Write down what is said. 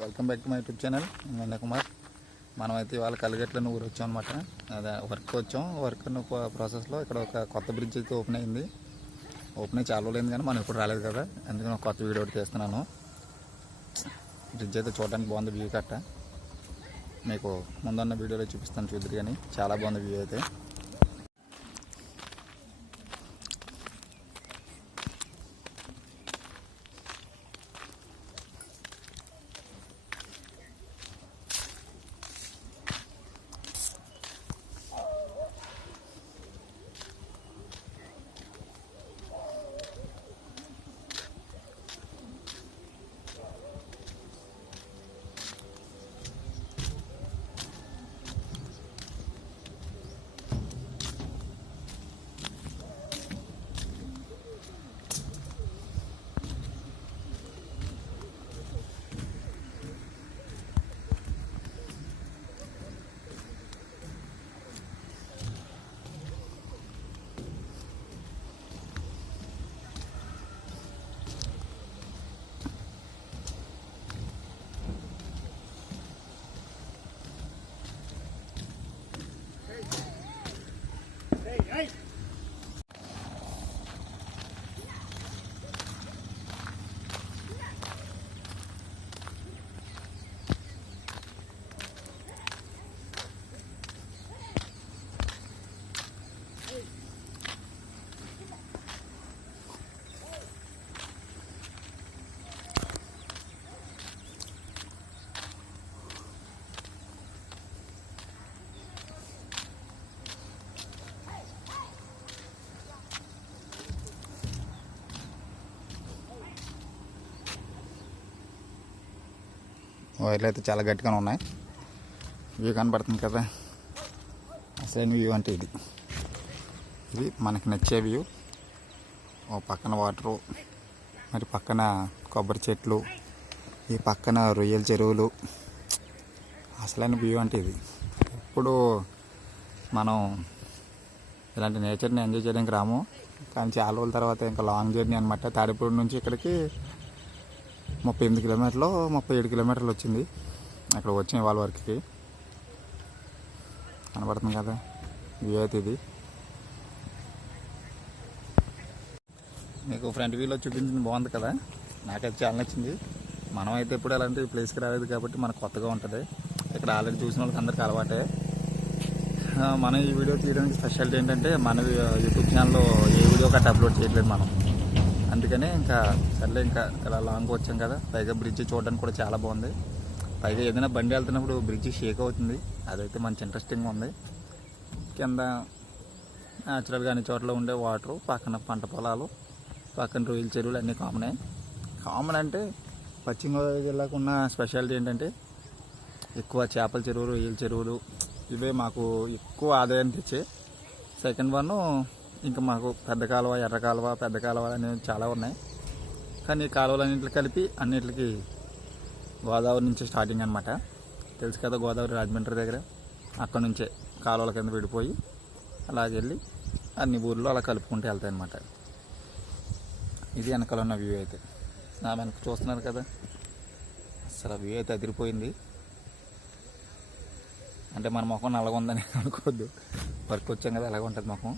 Welcome back to my YouTube channel. నేను కుమార్. మనమైతే ఇవాళ కలిగట్లను ఊరు వచ్చాం అనమాట. అదే వర్క్ వచ్చాం. వర్క్ ప్రాసెస్లో ఇక్కడ ఒక కొత్త బ్రిడ్జ్ అయితే ఓపెన్ అయింది. ఓపెన్ అయ్యి చాలా రోజులైంది కానీ మనం ఎప్పుడు రాలేదు కదా, అందుకని ఒక కొత్త వీడియో ఒకటి తీస్తున్నాను. బ్రిడ్జ్ అయితే చూడడానికి బాగుంది, వ్యూ కట్ట మీకు ముందున్న వీడియోలో చూపిస్తాను చూద్దరు, కానీ చాలా బాగుంది వ్యూ అయితే. వైర్లు అయితే చాలా గట్టిగానే ఉన్నాయి. వ్యూ కనబడుతుంది కదా, అసలు వ్యూ అంటే ఇది మనకి నచ్చే వ్యూ. ఓ పక్కన వాటరు, మరి పక్కన కొబ్బరి చెట్లు, ఈ పక్కన రొయ్యల చెరువులు. అసలైన వ్యూ అంటే ఇది. ఇప్పుడు మనం ఇలాంటి నేచర్ని ఎంజాయ్ చేయడానికి రాము, కానీ చాలా రోజుల తర్వాత ఇంకా లాంగ్ జర్నీ అనమాట. తాడిపూడి నుంచి ఇక్కడికి 38 కిలోమీటర్లు 37 కిలోమీటర్లు వచ్చింది. అక్కడ వచ్చిన వాళ్ళ వరకు కనబడుతుంది కదా వ్యూ అయితే ఇది. మీకు ఫ్రంట్ వ్యూలో చూపించింది బాగుంది కదా, నాకైతే చాలా నచ్చింది. మనం అయితే ఎప్పుడు అలాంటి ప్లేస్కి రాలేదు కాబట్టి మనకు కొత్తగా ఉంటుంది. ఇక్కడ ఆల్రెడీ చూసిన వాళ్ళకి అందరికీ అలవాటే. మనం ఈ వీడియో తీయడానికి స్పెషాలిటీ ఏంటంటే, మన యూట్యూబ్ ఛానల్లో ఏ వీడియో కట్ట అప్లోడ్ చేయట్లేదు మనం. అందుకని ఇంకా సర్లే, ఇంకా ఇలా లాంగ్ వచ్చాం కదా. పైగా బ్రిడ్జ్ చూడడానికి కూడా చాలా బాగుంది. పైగా ఏదైనా బండి వెళ్తున్నప్పుడు బ్రిడ్జ్ షేక్ అవుతుంది, అదైతే మంచి ఇంట్రెస్టింగ్గా ఉంది. కింద న్యాచురల్గా అన్ని చోట్ల ఉండే వాటరు, పక్కన పంట పొలాలు, పక్కన రొయ్యల చెరువులు అన్నీ కామన్ అంటే పశ్చిమ గోదావరి జిల్లాకు ఉన్న స్పెషాలిటీ ఏంటంటే ఎక్కువ చేపల చెరువులు, రొయ్యల చెరువులు. ఇవే మాకు ఎక్కువ ఆదాయాన్ని తెచ్చే. సెకండ్ వన్ ఇంకా మాకు పెద్ద కాలువ, ఎర్ర కాలువ, పెద్ద కాలువ అనేవి చాలా ఉన్నాయి. కానీ ఈ కాలువలన్నింటికి కలిపి అన్నింటికి గోదావరి నుంచి స్టార్టింగ్ అనమాట. తెలుసు కదా, గోదావరి రాజమండ్రి దగ్గర. అక్కడ నుంచే కాలువల కింద విడిపోయి అలాగెళ్ళి అన్ని ఊర్లో అలా కలుపుకుంటూ వెళ్తాయి అన్నమాట. ఇది వెనకాల ఉన్న వ్యూ అయితే. నా వెనక చూస్తున్నారు కదా, అసలు వ్యూ అయితే అదిరిపోయింది. అంటే మన ముఖం నల్లగా ఉందని అనుకోవద్దు, వర్క్ వచ్చాం కదా అలాగ ఉంటుంది ముఖం.